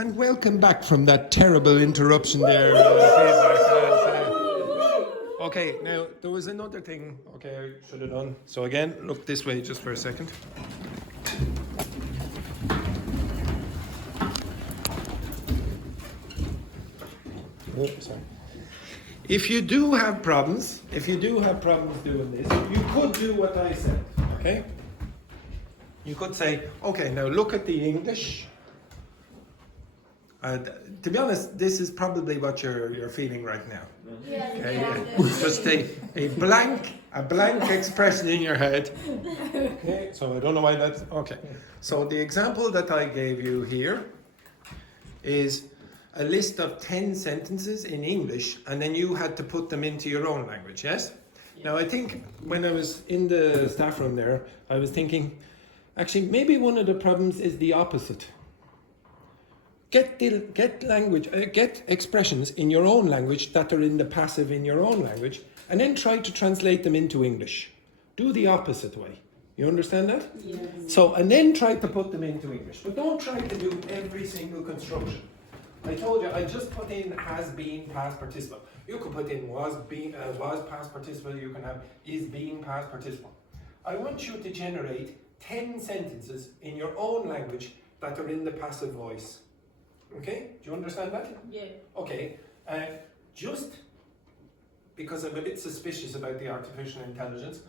And welcome back from that terrible interruption there. Okay, now there was another thing, okay, I should have done. So again, look this way just for a second. Oh, sorry. If you do have problems doing this, you could do what I said, okay? You could say, okay, now look at the English. To be honest, this is probably what you're feeling right now. Yes, Okay, yeah. Just a blank expression in your head. Okay, so I don't know why that's okay. So the example that I gave you here is a list of 10 sentences in English, and then you had to put them into your own language, yes? Now I think when I was in the staff room there, I was thinking, actually maybe one of the problems is the opposite. Get expressions in your own language that are in the passive in your own language, and then try to translate them into English. Do the opposite way. You understand that? Yes. So, and then try to put them into English. But don't try to do every single construction. I told you, I just put in has been past participle. You could put in was past participle, you can have is being past participle. I want you to generate 10 sentences in your own language that are in the passive voice. Okay? Do you understand that? Yeah. Okay. Just because I'm a bit suspicious about the artificial intelligence,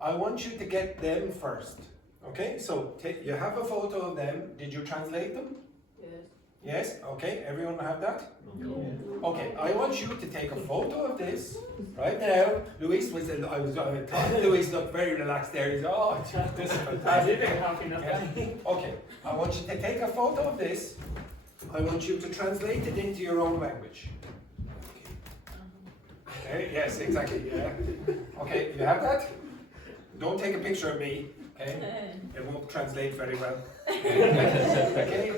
I want you to get them first. Okay? So you have a photo of them. Did you translate them? Yes. Yes? Okay. Everyone have that? Yeah. Okay. I want you to take a photo of this right now. Luis was. I thought Luis looked very relaxed there. He's this is fantastic. Yeah. Okay. I want you to take a photo of this. I want you to translate it into your own language. Okay, yes, exactly, yeah. Okay, you have that? Don't take a picture of me, okay? It won't translate very well. Okay?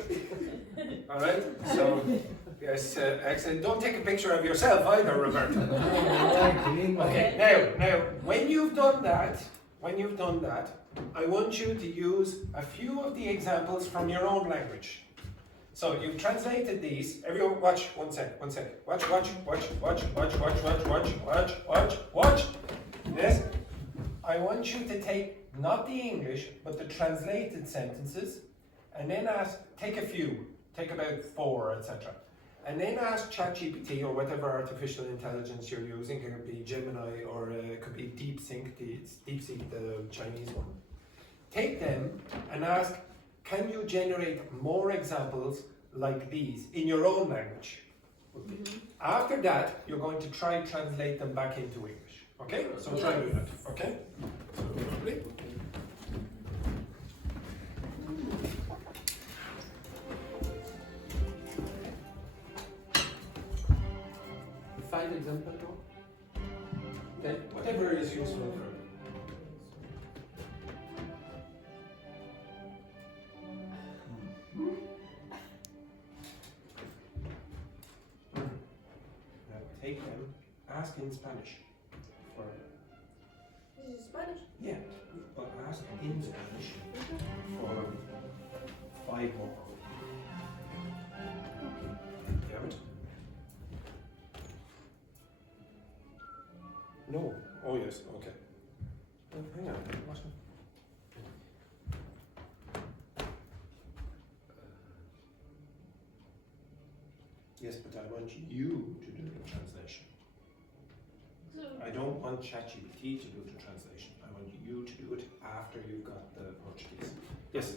Alright, so, yes, excellent. Don't take a picture of yourself either, Roberto. Okay, now, when you've done that, I want you to use a few of the examples from your own language. So you've translated these. Everyone, watch. One sec. Watch. Yes. I want you to take not the English, but the translated sentences, and then take a few. Take about 4, etc. And then ask ChatGPT or whatever artificial intelligence you're using. It could be Gemini or it could be DeepSeek, the Chinese one. Take them and ask, can you generate more examples like these in your own language? Mm-hmm. After that, you're going to try and translate them back into English. Okay? So try doing it. Okay? So, ready? Find example. Okay? Whatever is useful for you. Take them, ask in Spanish. This is Spanish? Yeah, but ask in Spanish for 5 more. You have it? No. Oh yes, okay. Oh, hang on. What? Yes, but I want you to do the translation. I don't want ChatGPT to do the translation. I want you to do it after you've got the Portuguese. Yes?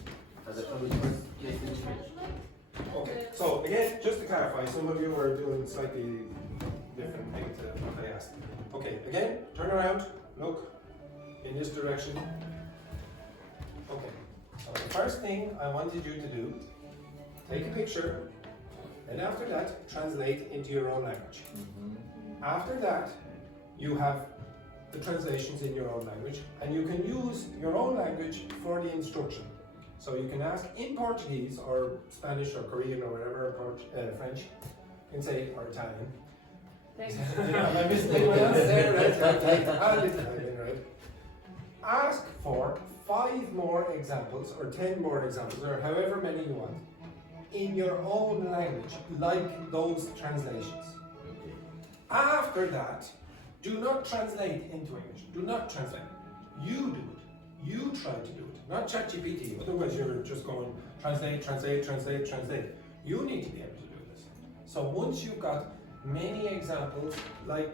Okay, so again, just to clarify, some of you are doing slightly different things than what I asked. Okay, again, turn around, look in this direction. Okay, so the first thing I wanted you to do, take a picture, and after that, translate into your own language. Mm-hmm. After that, you have the translations in your own language, and you can use your own language for the instruction. So you can ask in Portuguese, or Spanish, or Korean, or whatever, French, you can say, or Italian. Thanks. Am I missing anyone else there? Right? Ask for 5 more examples, or 10 more examples, or however many you want, in your own language, like those translations. After that, do not translate into English. Do not translate. You do it. You try to do it, not ChatGPT. Otherwise, you're just going translate, translate, translate, translate. You need to be able to do this. So once you've got many examples like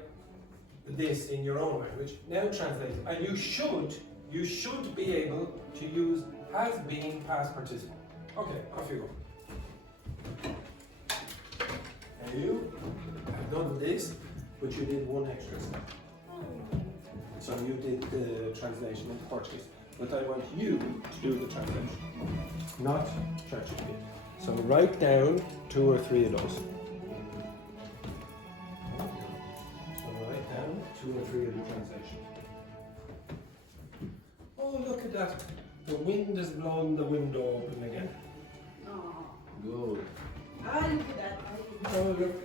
this in your own language, now translate it. And you should be able to use has been past participle. Okay, off you go. And you have done this, but you did one extra step. So you did the translation into Portuguese, but I want you to do the translation, not ChatGPT. So write down 2 or 3 of those. So write down 2 or 3 of the translations. Oh, look at that. The wind has blown the window open again. Oh. Good. Ah, look at that. Oh, look.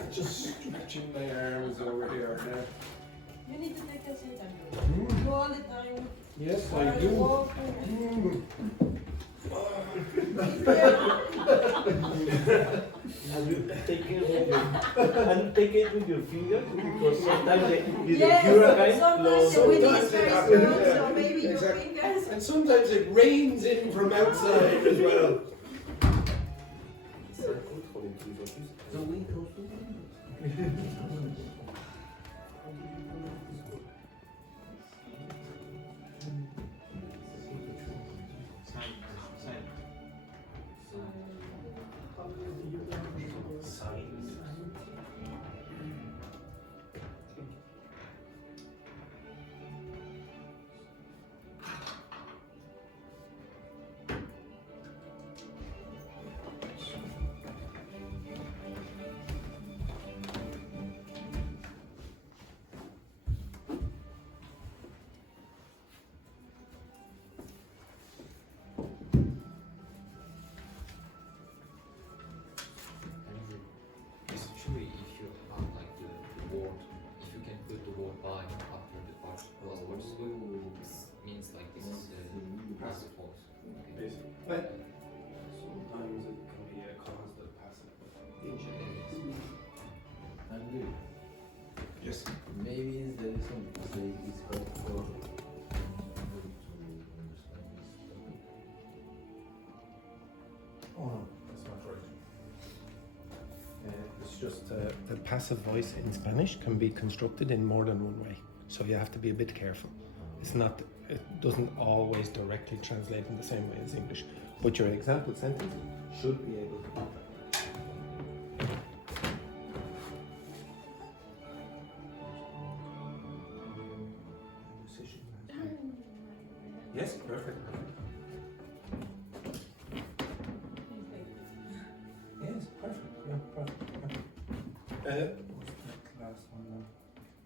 I'm just stretching my arms over here now. You need to take a seat and go all the time. Yes, While I you do. walk. And you take it with your, and take it with your finger because sometimes the Yes, hurricane sometimes the blows. wind Sometimes is it very happens, strong, yeah. so maybe your Exactly. fingers. And sometimes it rains in from outside as well. The wind goes to wind. Especially if you have like the word, if you can put the word by after the past words, means like this is passive voice. Okay. But sometimes it can be a constant passive. And Yes. maybe there is some say it's hard for Oh no, that's not right. It's just the passive voice in Spanish can be constructed in more than one way. So you have to be a bit careful. It's not, it doesn't always directly translate in the same way as English. But your example sentence should be able to do that. Yes, perfect. Yes, perfect. Yeah, perfect. Yeah. What's the last one now?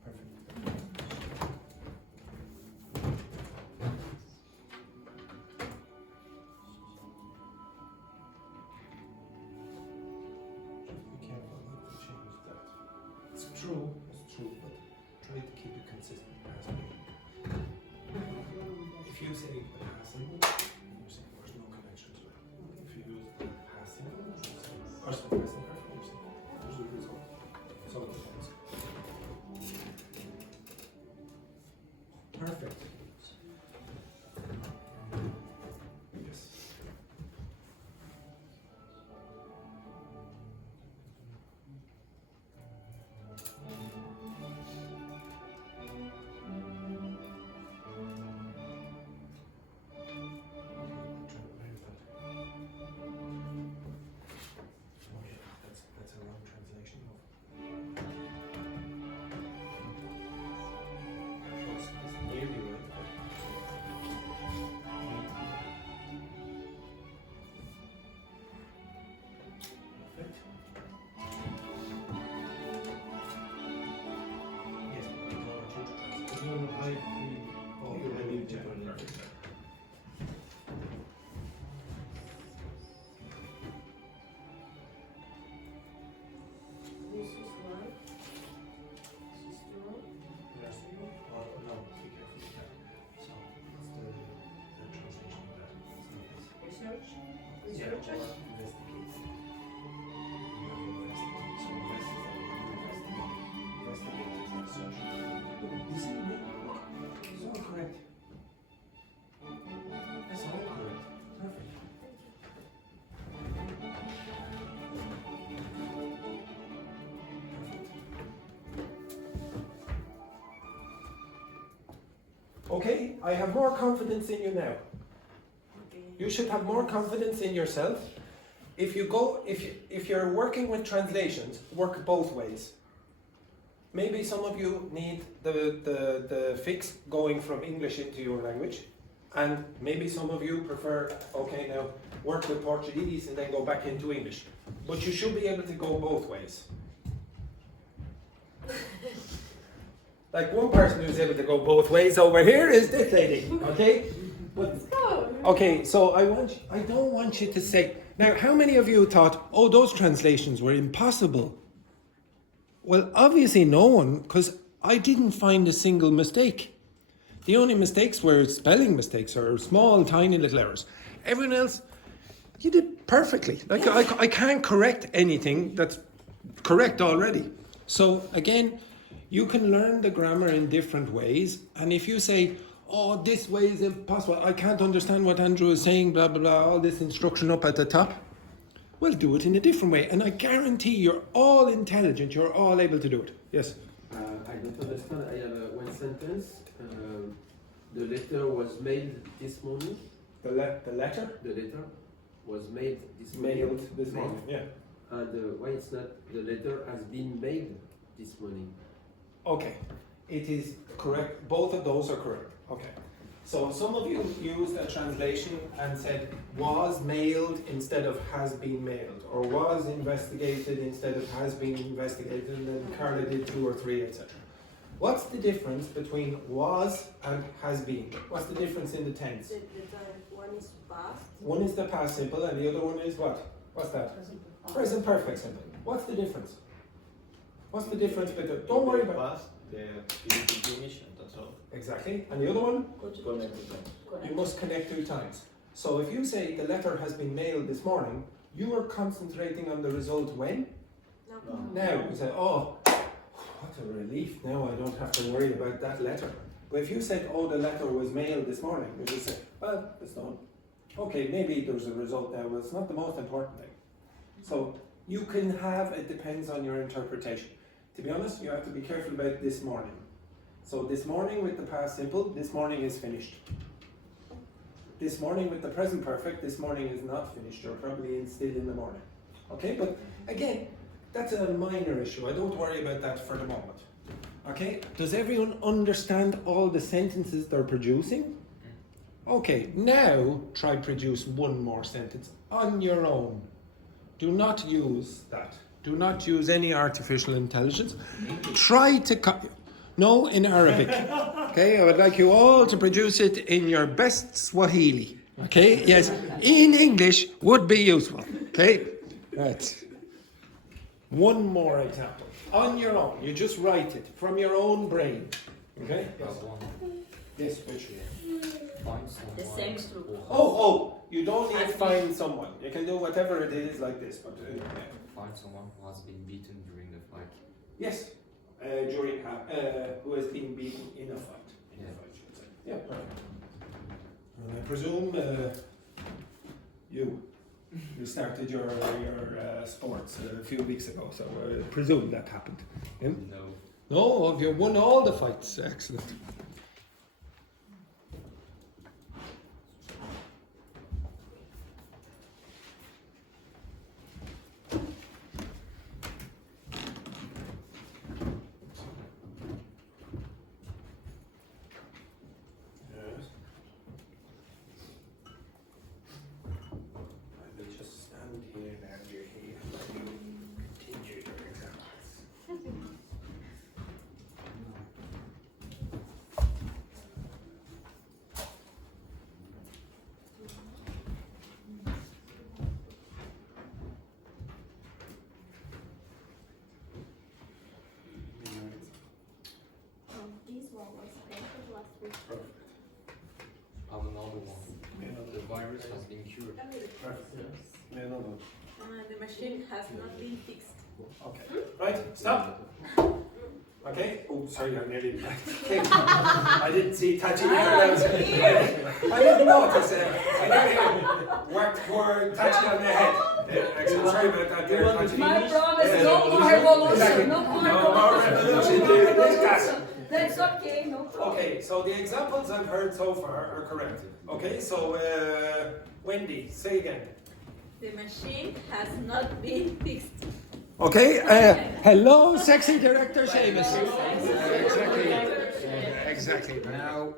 Perfect. Just be careful not to change that. It's true, but try to keep it consistent. If you say the passing, you say there's no connection to it. If you use the passing, you say, or the present perfect, you say there's a result. So it depends. Perfect. Yes. That's a wrong translation of. Close. It's nearly right. Perfect. Yes, but we don't want you to translate. no, Oh, you're ready to perfect. This is right. This is wrong. Yes. Oh, no, be careful with that. So, what's the translation of that? It's not this. Research. Yeah, Researcher. or investigate. Okay, I have more confidence in you now. Okay. You should have more confidence in yourself. If you're working with translations, work both ways. Maybe some of you need the fix going from English into your language, and maybe some of you prefer, okay, now work with Portuguese and then go back into English. But you should be able to go both ways. Like one person who's able to go both ways over here is this lady, okay? But, okay, so I don't want you to say, now how many of you thought, oh, those translations were impossible? Well, obviously no one, because I didn't find a single mistake. The only mistakes were spelling mistakes or small, tiny little errors. Everyone else, you did perfectly. Like I can't correct anything that's correct already. So again, you can learn the grammar in different ways. And if you say, oh, this way is impossible, I can't understand what Andrew is saying, blah, blah, blah, all this instruction up at the top, well, do it in a different way. And I guarantee you're all intelligent, you're all able to do it. Yes? I don't understand. I have one sentence. The letter was mailed this morning. The letter? The letter was mailed this morning. Mailed this morning, yeah. And why it's not the letter has been mailed this morning? Okay, it is correct. Both of those are correct. Okay. So some of you used a translation and said was mailed instead of has been mailed, or was investigated instead of has been investigated, and then Carla did 2 or 3, etc. What's the difference between was and has been? What's the difference in the tense? One is past. One is the past simple and the other one is what? What's that? Present perfect simple. What's the difference? What's the difference between? Don't worry about Past, the definition, that's all. exactly. And the other one? Correct. You must connect 2 times. So if you say the letter has been mailed this morning, you are concentrating on the result when? No. Now. You say, oh, what a relief. Now I don't have to worry about that letter. But if you said, oh, the letter was mailed this morning, you just say, well, it's done. Okay, maybe there's a result now, but it's not the most important thing. So you can have, it depends on your interpretation. To be honest, you have to be careful about this morning. So this morning with the past simple, this morning is finished. This morning with the present perfect, this morning is not finished. You're probably still in the morning. Okay, but again, that's a minor issue. I don't worry about that for the moment. Okay, does everyone understand all the sentences they're producing? Okay, now try produce one more sentence on your own. Do not use that. Do not use any artificial intelligence. Try to no, in Arabic. Okay, I would like you all to produce it in your best Swahili. Okay, yes, in English would be useful. Okay, right. One more example. On your own, you just write it from your own brain. Okay? Yes. Yes, which? Find The someone. same structure. Oh, you don't need to find someone. You can do whatever it is like this, but yeah. Find someone who has been beaten during the fight. Yes, who has been beaten in a fight. In a fight, you would say. Yeah, perfect. And I presume you started your sports a few weeks ago, so I presume that happened. Yeah? No. No, you won all the fights. Excellent. This one was painted last week. Perfect. I have another one. The virus has been cured. Perfect. Yeah, no. The machine has not been fixed. Okay. Right, stop. Okay. Oh, sorry, I nearly I didn't see touching your hands. I didn't notice it. I nearly worked for touching on the head. Excellent. Sorry about that. There, touching. My promise, no more revolution. Exactly. No more No more revolution in this class. That's okay, no problem. Okay, so the examples I've heard so far are correct. Okay, so Wendy, say again. The machine has not been fixed. Okay, hello, sexy director Seamus. Exactly. Now,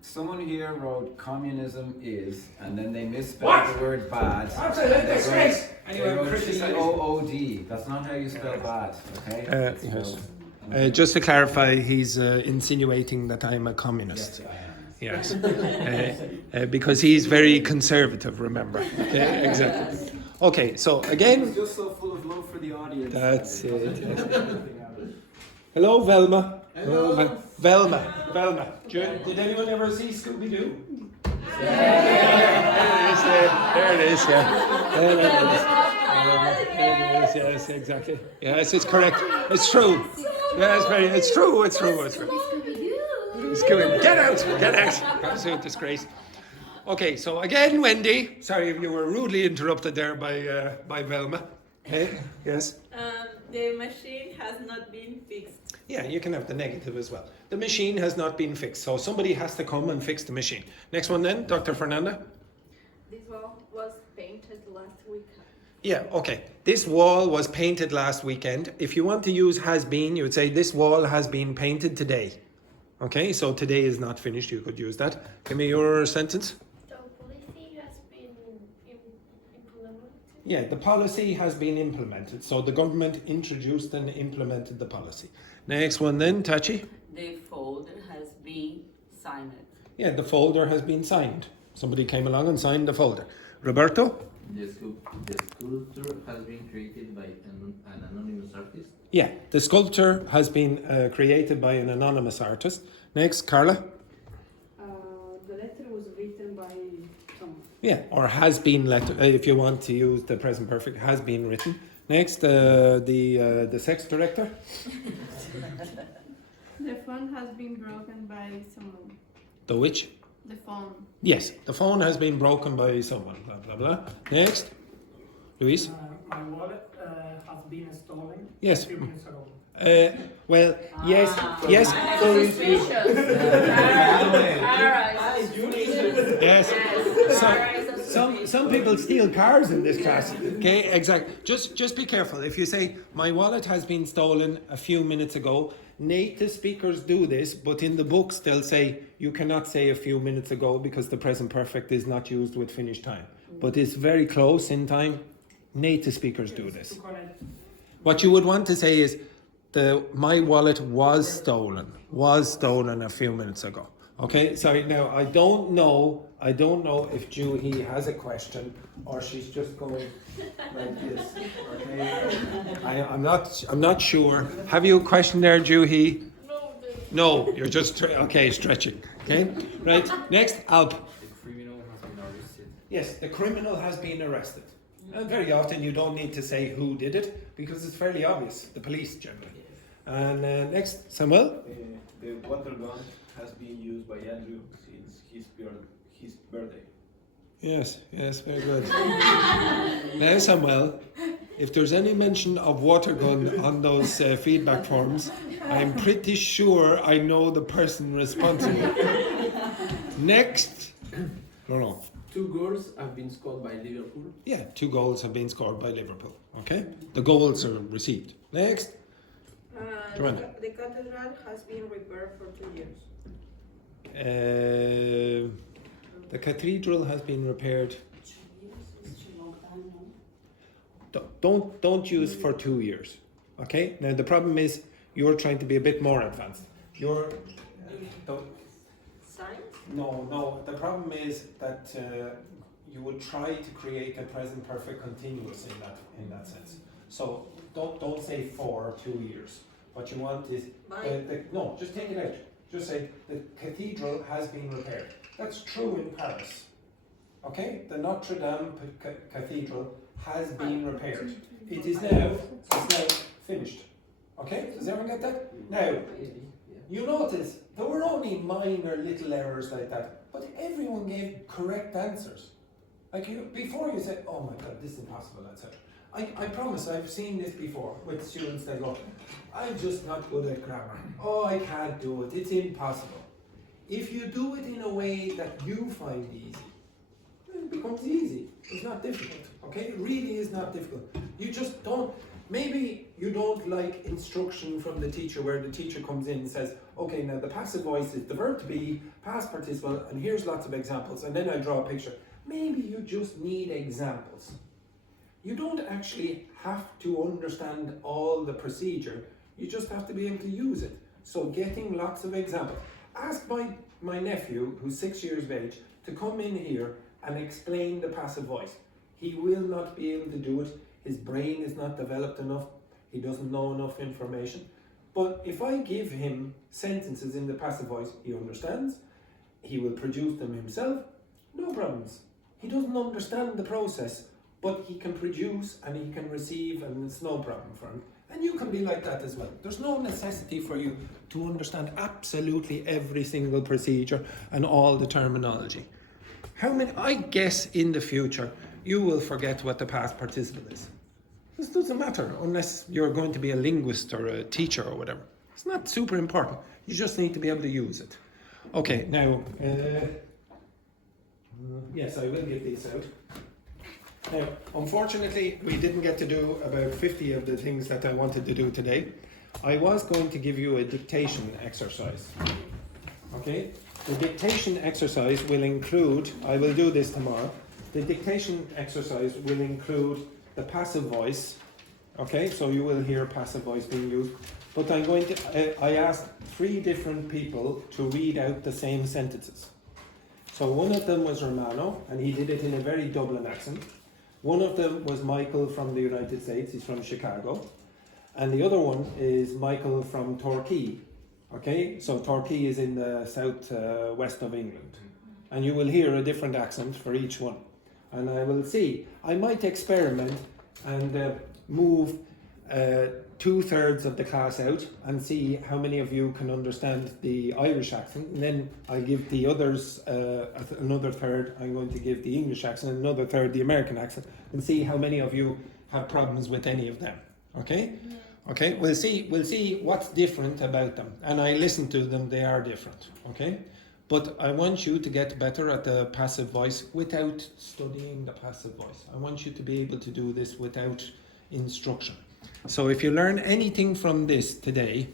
someone here wrote communism is, and then they misspelled What? the word bad. Absolute disgrace. They Anyway, wrote criticize. COOD. That's not how you spell bad, okay? It's yes. spelled- Just to clarify, he's insinuating that I'm a communist. Yes, I am. Yes, because he's very conservative, remember. Okay, exactly. Okay, so again, Just so full of love for the audience. that's it. Hello, Velma. Hello. Velma. Did anyone ever see Scooby-Doo? There it is, yeah. There it is, yes, exactly. Yes, it's correct. It's true. Yes, it's true. Scooby, get out. Absolute disgrace. Okay, so again, Wendy. Sorry if you were rudely interrupted there by Velma. Hey, yes. The machine has not been fixed. Yeah, you can have the negative as well. The machine has not been fixed, so somebody has to come and fix the machine. Next one then, Dr. Fernanda. This wall was painted last week. Yeah, okay. This wall was painted last weekend. If you want to use has been, you would say this wall has been painted today. Okay, so today is not finished. You could use that. Give me your sentence. The policy has been implemented. Yeah, the policy has been implemented. So the government introduced and implemented the policy. Next one then, Tachi. The folder has been signed. Yeah, the folder has been signed. Somebody came along and signed the folder. Roberto? The sculpture has been created by an anonymous artist. Yeah, the sculpture has been created by an anonymous artist. Next, Carla? The letter was written by someone. Yeah, or has been if you want to use the present perfect, has been written. Next, the sex director? The phone has been broken by someone. The which? The phone. Yes, the phone has been broken by someone. Blah, blah, blah. Next, Luis? My wallet has been stolen Yes. a few minutes ago. Well, yes. Yes. Some people steal cars in this class. Okay, exactly. Just be careful. If you say my wallet has been stolen a few minutes ago, native speakers do this, but in the books they'll say you cannot say a few minutes ago because the present perfect is not used with finished time. But it's very close in time. Native speakers do this. What you would want to say is my wallet was stolen a few minutes ago. Okay, sorry, now I don't know if Juhi has a question or she's just going like this. Okay, I'm not sure. Have you a question there, Juhi? No, you're just stretching. Okay, right. Next, Alp. The criminal has been arrested. Yes, the criminal has been arrested. And very often you don't need to say who did it because it's fairly obvious. The police generally. And next, Samuel. The water gun has been used by Andrew since his birthday. Yes, very good. Now, Samuel, if there's any mention of water gun on those feedback forms, I'm pretty sure I know the person responsible. Next. No. 2 goals have been scored by Liverpool. Yeah, 2 goals have been scored by Liverpool. Okay, the goals are received. Next. Joanna. The cathedral has been repaired for 2 years. The cathedral has been repaired. Don't use for 2 years. Okay. Now the problem is you're trying to be a bit more advanced. Science? No. The problem is that you would try to create a present perfect continuous in that sense. So don't say for 2 years. What you want is no. Just take it out. Just say the cathedral has been repaired. That's true in Paris. Okay, the Notre Dame Cathedral has been repaired. It is now finished. Okay, does everyone get that? Now, you notice there were only minor little errors like that, but everyone gave correct answers. Like before you said, "Oh my God, this is impossible," etc. I promise I've seen this before with students that go, I'm just not good at grammar. Oh, I can't do it, it's impossible. If you do it in a way that you find easy, then it becomes easy. It's not difficult, okay? It really is not difficult. You just don't, maybe you don't like instruction from the teacher where the teacher comes in and says, okay, now the passive voice is the verb to be, past participle, and here's lots of examples, and then I draw a picture. Maybe you just need examples. You don't actually have to understand all the procedure, you just have to be able to use it. So getting lots of examples. Ask my nephew, who's 6 years of age, to come in here and explain the passive voice. He will not be able to do it, his brain is not developed enough, he doesn't know enough information. But if I give him sentences in the passive voice, he understands, he will produce them himself, no problems. He doesn't understand the process, but he can produce and he can receive, and it's no problem for him. And you can be like that as well. There's no necessity for you to understand absolutely every single procedure and all the terminology. I guess in the future, you will forget what the past participle is. This doesn't matter unless you're going to be a linguist or a teacher or whatever. It's not super important. You just need to be able to use it. Okay, now, yes, I will give these out. Now, unfortunately, we didn't get to do about 50 of the things that I wanted to do today. I was going to give you a dictation exercise. Okay? The dictation exercise will include, I will do this tomorrow, the dictation exercise will include the passive voice. Okay, so you will hear passive voice being used. But I'm going to, I asked 3 different people to read out the same sentences. So one of them was Romano, and he did it in a very Dublin accent. One of them was Michael from the United States, he's from Chicago. And the other one is Michael from Torquay. Okay, so Torquay is in the south west of England. And you will hear a different accent for each one. And I will see, I might experiment and move 2/3 of the class out and see how many of you can understand the Irish accent, and then I give the others another third. I'm going to give the English accent, and another third the American accent, and see how many of you have problems with any of them. Okay? Okay, we'll see what's different about them, and I listen to them, they are different. Okay? But I want you to get better at the passive voice without studying the passive voice. I want you to be able to do this without instruction. So if you learn anything from this today,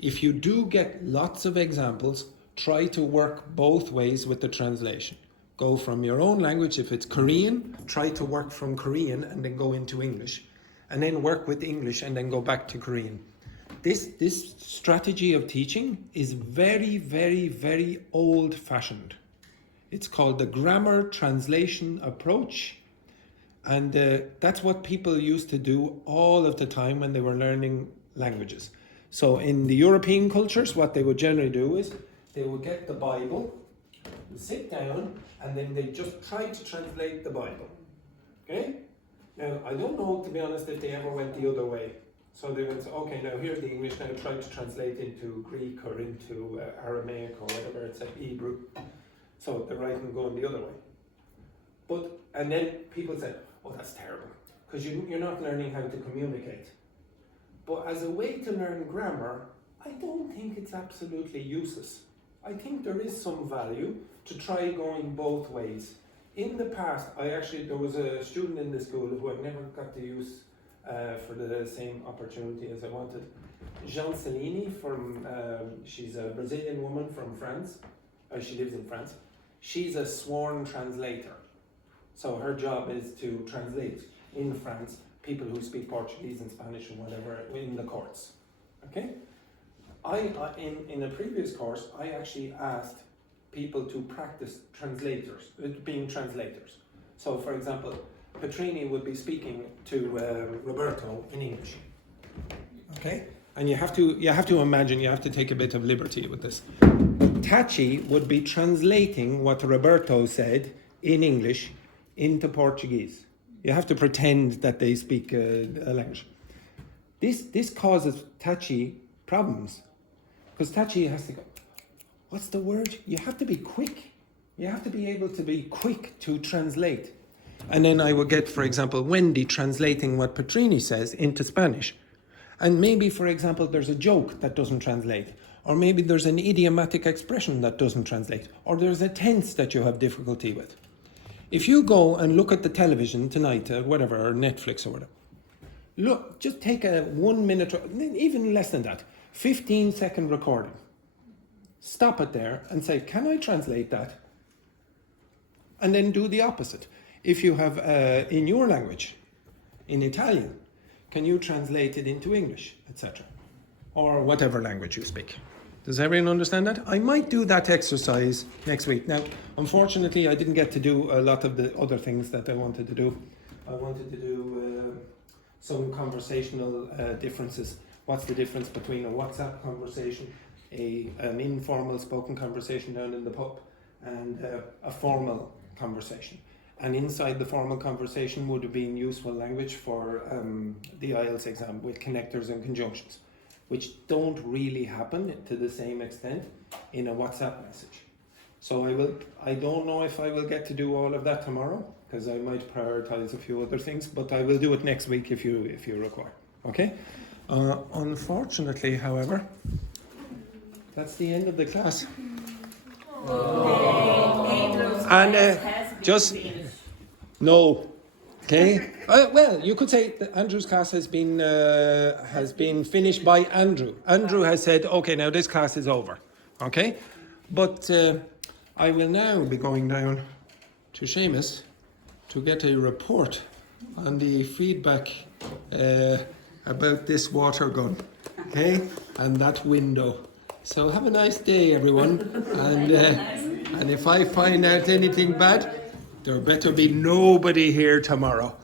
if you do get lots of examples, try to work both ways with the translation. Go from your own language, if it's Korean, try to work from Korean and then go into English. And then work with English and then go back to Korean. This strategy of teaching is very, very, very old-fashioned. It's called the grammar translation approach. And that's what people used to do all of the time when they were learning languages. So in the European cultures, what they would generally do is they would get the Bible, sit down, and then they just try to translate the Bible. Okay? Now, I don't know, to be honest, if they ever went the other way. So they would say, okay, now here's the English, now try to translate into Greek or into Aramaic or whatever, it's like Hebrew. So the writing going the other way. And then people said, oh, that's terrible, because you're not learning how to communicate. But as a way to learn grammar, I don't think it's absolutely useless. I think there is some value to try going both ways. In the past, there was a student in the school who I never got to use for the same opportunity as I wanted. Jean Cellini she's a Brazilian woman from France. She lives in France. She's a sworn translator. So her job is to translate in France people who speak Portuguese and Spanish and whatever in the courts. Okay? In a previous course, I actually asked people to practice being translators. So, for example, Petrini would be speaking to Roberto in English. Okay? And you have to imagine, you have to take a bit of liberty with this. Tachi would be translating what Roberto said in English into Portuguese. You have to pretend that they speak a language. This causes Tachi problems, because Tachi has to go, what's the word? You have to be quick. You have to be able to be quick to translate. And then I would get, for example, Wendy translating what Petrini says into Spanish. And maybe, for example, there's a joke that doesn't translate. Or maybe there's an idiomatic expression that doesn't translate. Or there's a tense that you have difficulty with. If you go and look at the television tonight, whatever, or Netflix or whatever, look, just take a 1 minute, or even less than that, 15-second recording. Stop it there and say, can I translate that? And then do the opposite. If you have, in your language, in Italian, can you translate it into English, etc.? Or whatever language you speak. Does everyone understand that? I might do that exercise next week. Now, unfortunately, I didn't get to do a lot of the other things that I wanted to do. I wanted to do some conversational differences. What's the difference between a WhatsApp conversation, an informal spoken conversation down in the pub, and a formal conversation? And inside the formal conversation would have been useful language for the IELTS exam with connectors and conjunctions, which don't really happen to the same extent in a WhatsApp message. So I don't know if I will get to do all of that tomorrow, because I might prioritize a few other things, but I will do it next week if you require. Okay? Unfortunately, however, that's the end of the class. And just no. Okay. Well, you could say that Andrew's class has been finished by Andrew. Andrew has said, okay, now this class is over. Okay, but I will now be going down to Seamus to get a report on the feedback about this water gun. Okay, and that window. So have a nice day, everyone. And if I find out anything bad, there better be nobody here tomorrow.